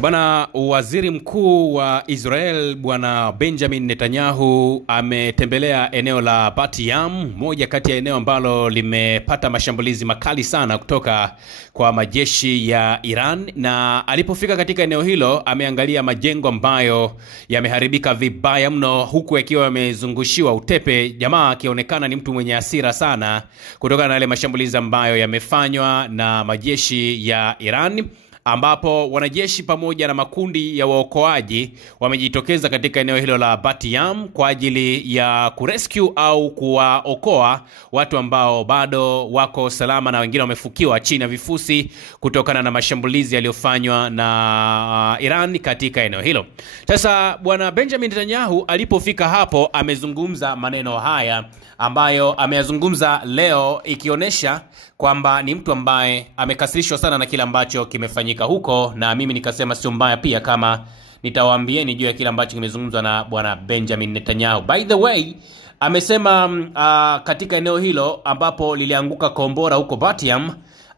Bwana waziri mkuu wa Israel bwana Benjamin Netanyahu ametembelea eneo la Bat Yam, moja kati ya eneo ambalo limepata mashambulizi makali sana kutoka kwa majeshi ya Iran, na alipofika katika eneo hilo ameangalia majengo ambayo yameharibika vibaya mno, huku yakiwa yamezungushiwa utepe. Jamaa akionekana ni mtu mwenye hasira sana kutokana na yale mashambulizi ambayo yamefanywa na majeshi ya Iran, ambapo wanajeshi pamoja na makundi ya waokoaji wamejitokeza katika eneo hilo la Bat Yam kwa ajili ya kurescue au kuwaokoa watu ambao bado wako salama na wengine wamefukiwa chini ya vifusi kutokana na mashambulizi yaliyofanywa na Iran katika eneo hilo. Sasa bwana Benjamin Netanyahu alipofika hapo amezungumza maneno haya ambayo ameyazungumza leo, ikionyesha kwamba ni mtu ambaye amekasirishwa sana na kile ambacho kimefanyika huko, na mimi nikasema sio mbaya pia kama nitawaambieni juu ya kile ambacho kimezungumzwa na bwana Benjamin Netanyahu. By the way, amesema katika eneo hilo ambapo lilianguka kombora huko Bat Yam,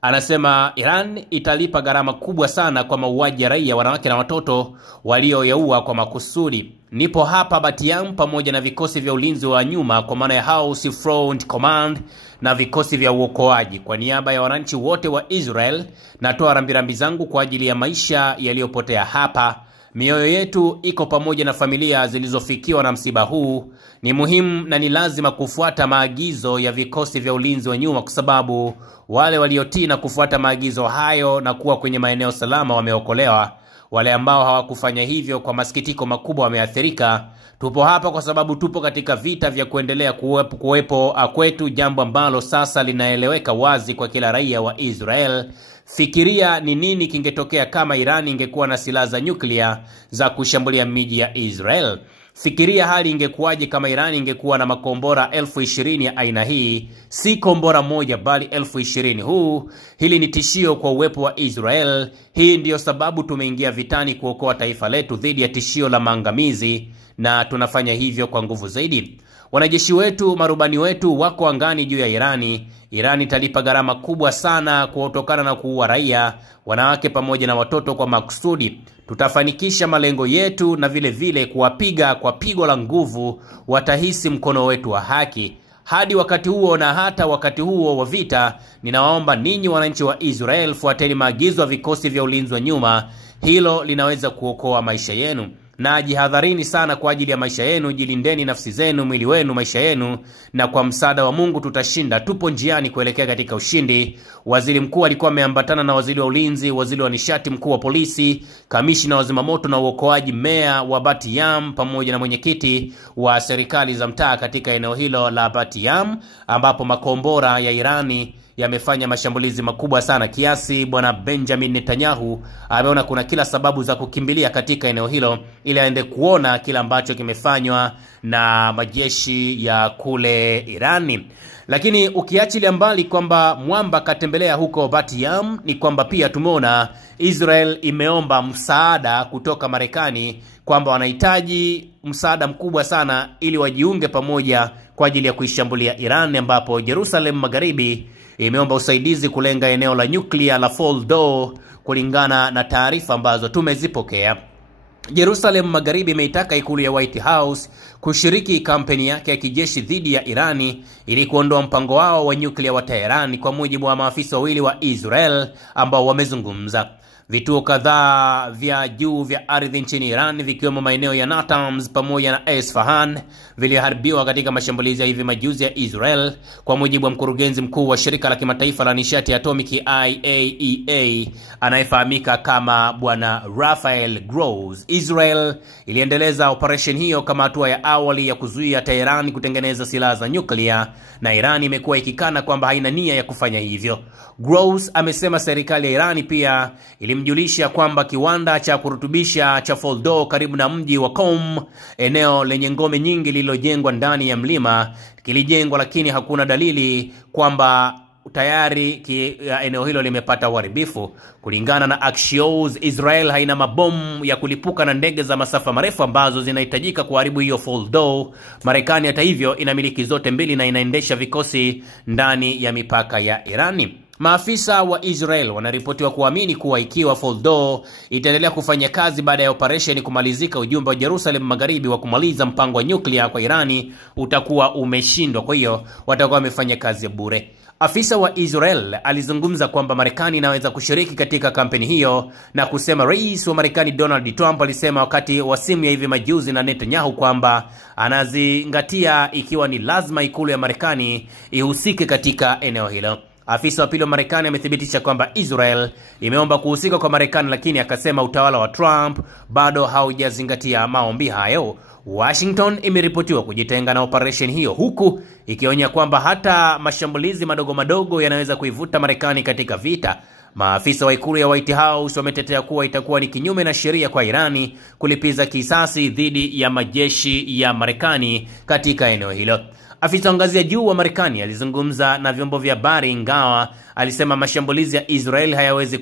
anasema Iran italipa gharama kubwa sana kwa mauaji ya raia, wanawake na watoto walioyaua kwa makusudi. Nipo hapa Bat Yam pamoja na vikosi vya ulinzi wa nyuma, kwa maana ya House Front Command na vikosi vya uokoaji. Kwa niaba ya wananchi wote wa Israel, natoa rambirambi zangu kwa ajili ya maisha yaliyopotea hapa. Mioyo yetu iko pamoja na familia zilizofikiwa na msiba huu. Ni muhimu na ni lazima kufuata maagizo ya vikosi vya ulinzi wa nyuma, kwa sababu wale waliotii na kufuata maagizo hayo na kuwa kwenye maeneo salama wameokolewa. Wale ambao hawakufanya hivyo kwa masikitiko makubwa wameathirika. Tupo hapa kwa sababu tupo katika vita vya kuendelea kuwepo kwetu, jambo ambalo sasa linaeleweka wazi kwa kila raia wa Israel. Fikiria ni nini kingetokea kama Iran ingekuwa na silaha za nyuklia za kushambulia miji ya Israel. Fikiria hali ingekuwaje kama Iran ingekuwa na makombora 20,000 ya aina hii, si kombora moja bali 20,000. Hili ni tishio kwa uwepo wa Israel. Hii ndiyo sababu tumeingia vitani kuokoa taifa letu dhidi ya tishio la maangamizi, na tunafanya hivyo kwa nguvu zaidi. Wanajeshi wetu, marubani wetu wako angani juu ya Irani. Irani italipa gharama kubwa sana kutokana na kuua raia, wanawake pamoja na watoto kwa makusudi. Tutafanikisha malengo yetu na vile vile kuwapiga kwa pigo la nguvu watahisi mkono wetu wa haki. Hadi wakati huo na hata wakati huo wa vita, ninawaomba ninyi wananchi wa Israel, fuateni maagizo ya vikosi vya ulinzi wa nyuma. Hilo linaweza kuokoa maisha yenu. Na jihadharini sana kwa ajili ya maisha yenu, jilindeni nafsi zenu, mwili wenu, maisha yenu, na kwa msaada wa Mungu tutashinda. Tupo njiani kuelekea katika ushindi. Waziri mkuu alikuwa ameambatana na waziri wa ulinzi, waziri wa nishati, mkuu wa polisi, kamishna wa zimamoto na uokoaji, meya wa Bat Yam pamoja na mwenyekiti wa serikali za mtaa katika eneo hilo la Bat Yam, ambapo makombora ya Irani yamefanya mashambulizi makubwa sana kiasi bwana Benjamin Netanyahu ameona kuna kila sababu za kukimbilia katika eneo hilo ili aende kuona kila ambacho kimefanywa na majeshi ya kule Irani. Lakini ukiachilia mbali kwamba mwamba katembelea huko Bat Yam, ni kwamba pia tumeona Israel imeomba msaada kutoka Marekani, kwamba wanahitaji msaada mkubwa sana ili wajiunge pamoja kwa ajili ya kuishambulia Iran, ambapo Jerusalem Magharibi imeomba usaidizi kulenga eneo la nyuklia la Fordo kulingana na taarifa ambazo tumezipokea. Jerusalem Magharibi imeitaka ikulu ya White House kushiriki kampeni yake ya kijeshi dhidi ya Irani ili kuondoa mpango wao wa nyuklia wa Tehran, kwa mujibu wa maafisa wawili wa Israel ambao wamezungumza. Vituo kadhaa vya juu vya ardhi nchini Iran, vikiwemo maeneo ya Natanz pamoja na Esfahan, viliharibiwa katika mashambulizi ya hivi majuzi ya Israel, kwa mujibu wa mkurugenzi mkuu wa shirika la kimataifa la nishati ya atomiki IAEA anayefahamika kama bwana Rafael Gross. Israel iliendeleza operation hiyo kama hatua ya awali ya kuzuia Tehran kutengeneza silaha za nyuklia, na Iran imekuwa ikikana kwamba haina nia ya kufanya hivyo. Gross amesema serikali ya Iran pia ilimjulisha kwamba kiwanda cha kurutubisha cha Fordo karibu na mji wa Qom, eneo lenye ngome nyingi lililojengwa ndani ya mlima, kilijengwa, lakini hakuna dalili kwamba tayari eneo hilo limepata uharibifu. Kulingana na Axios, Israel haina mabomu ya kulipuka na ndege za masafa marefu ambazo zinahitajika kuharibu hiyo Fordo. Marekani hata hivyo inamiliki zote mbili na inaendesha vikosi ndani ya mipaka ya Irani. Maafisa wa Israel wanaripotiwa kuamini kuwa ikiwa Fordo itaendelea kufanya kazi baada ya operation kumalizika, ujumbe wa Jerusalem Magharibi wa kumaliza mpango wa nyuklia kwa Irani utakuwa umeshindwa. Kwa hiyo watakuwa wamefanya kazi ya bure. Afisa wa Israel alizungumza kwamba Marekani inaweza kushiriki katika kampeni hiyo na kusema Rais wa Marekani Donald Trump alisema wakati wa simu ya hivi majuzi na Netanyahu kwamba anazingatia ikiwa ni lazima ikulu ya Marekani ihusike katika eneo hilo. Afisa wa pili wa Marekani amethibitisha kwamba Israel imeomba kuhusika kwa Marekani, lakini akasema utawala wa Trump bado haujazingatia maombi hayo. Washington imeripotiwa kujitenga na operation hiyo, huku ikionya kwamba hata mashambulizi madogo madogo yanaweza kuivuta Marekani katika vita. Maafisa wa ikulu ya White House wametetea kuwa itakuwa ni kinyume na sheria kwa Irani kulipiza kisasi dhidi ya majeshi ya Marekani katika eneo hilo. Afisa wa ngazi ya juu wa Marekani alizungumza na vyombo vya habari, ingawa alisema mashambulizi ya Israel hayawezi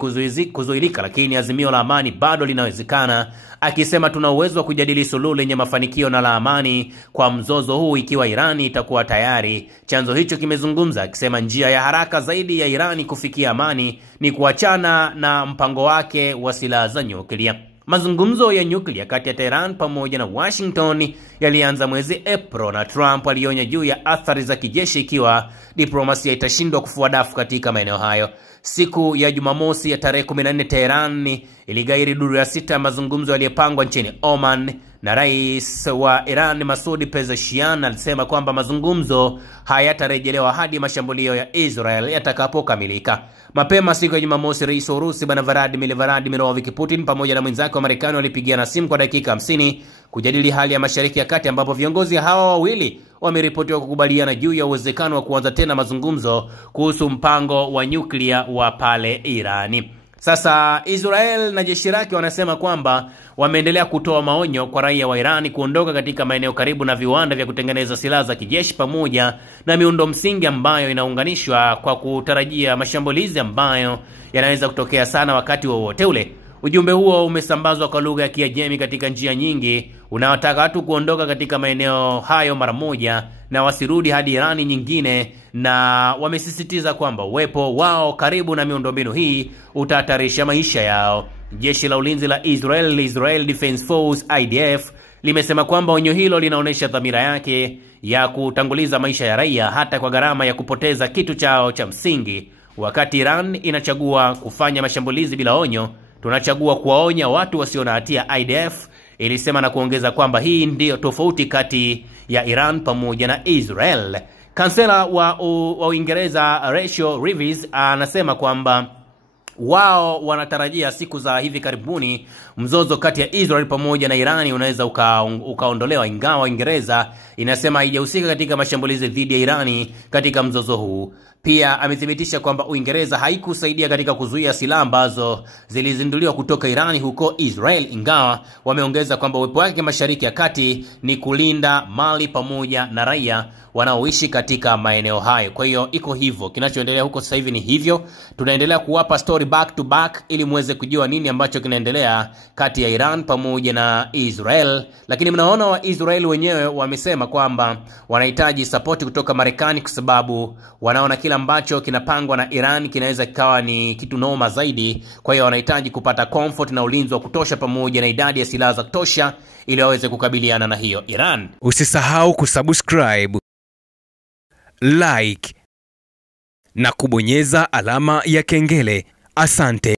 kuzuilika, lakini azimio la amani bado linawezekana, akisema tuna uwezo wa kujadili suluhu lenye mafanikio na la amani kwa mzozo huu ikiwa Irani itakuwa tayari. Chanzo hicho kimezungumza akisema njia ya haraka zaidi ya Irani kufikia amani ni kuachana na mpango wake wa silaha za nyuklia. Mazungumzo ya nyuklia kati ya Tehran pamoja na Washington yalianza mwezi Aprili, na Trump alionya juu ya athari za kijeshi ikiwa diplomasia itashindwa kufua dafu katika maeneo hayo. Siku ya Jumamosi ya tarehe 14, Tehran iligairi duru ya 6 ya mazungumzo yaliyopangwa nchini Oman, na rais wa Iran Masoud Pezeshkian alisema kwamba mazungumzo hayatarejelewa hadi mashambulio ya Israel yatakapokamilika. Mapema siku ya Jumamosi, rais wa Urusi Bwana Vladimir Putin pamoja na mwenzake wa Marekani walipigiana simu kwa dakika 50 kujadili hali ya Mashariki ya Kati, ambapo viongozi hawa wawili wameripotiwa kukubaliana juu ya uwezekano wa kuanza tena mazungumzo kuhusu mpango wa nyuklia wa pale Irani. Sasa Israel na jeshi lake wanasema kwamba wameendelea kutoa maonyo kwa raia wa Irani kuondoka katika maeneo karibu na viwanda vya kutengeneza silaha za kijeshi pamoja na miundo msingi ambayo inaunganishwa, kwa kutarajia mashambulizi ambayo yanaweza kutokea sana wakati wowote ule. Ujumbe huo umesambazwa kwa lugha ya Kiajemi katika njia nyingi, unaotaka watu kuondoka katika maeneo hayo mara moja na wasirudi hadi Irani nyingine, na wamesisitiza kwamba uwepo wao karibu na miundombinu hii utahatarisha maisha yao. Jeshi la ulinzi la Israel Defense Force IDF limesema kwamba onyo hilo linaonyesha dhamira yake ya kutanguliza maisha ya raia hata kwa gharama ya kupoteza kitu chao cha msingi. Wakati Iran inachagua kufanya mashambulizi bila onyo, tunachagua kuwaonya watu wasio na hatia, IDF ilisema, na kuongeza kwamba hii ndiyo tofauti kati ya Iran pamoja na Israel. Kansela wa Uingereza Rachel Reeves anasema kwamba wao wanatarajia siku za hivi karibuni mzozo kati ya Israel pamoja na Irani unaweza ukaondolewa, ingawa Uingereza inasema haijahusika katika mashambulizi dhidi ya Irani katika mzozo huu. Pia amethibitisha kwamba Uingereza haikusaidia katika kuzuia silaha ambazo zilizinduliwa kutoka Irani huko Israel, ingawa wameongeza kwamba uwepo wake Mashariki ya Kati ni kulinda mali pamoja na raia wanaoishi katika maeneo hayo. Kwa hiyo iko hivyo, kinachoendelea huko sasa hivi ni hivyo. Tunaendelea kuwapa story back to back ili muweze kujua nini ambacho kinaendelea kati ya Iran pamoja na Israel. Lakini mnaona wa Israel wenyewe wamesema kwamba wanahitaji support kutoka Marekani kwa sababu wanaona kila ambacho kinapangwa na Iran kinaweza kikawa ni kitu noma zaidi. Kwa hiyo wanahitaji kupata comfort na ulinzi wa kutosha pamoja na idadi ya silaha za kutosha ili waweze kukabiliana na hiyo Iran. Usisahau kusubscribe, like na kubonyeza alama ya kengele. Asante.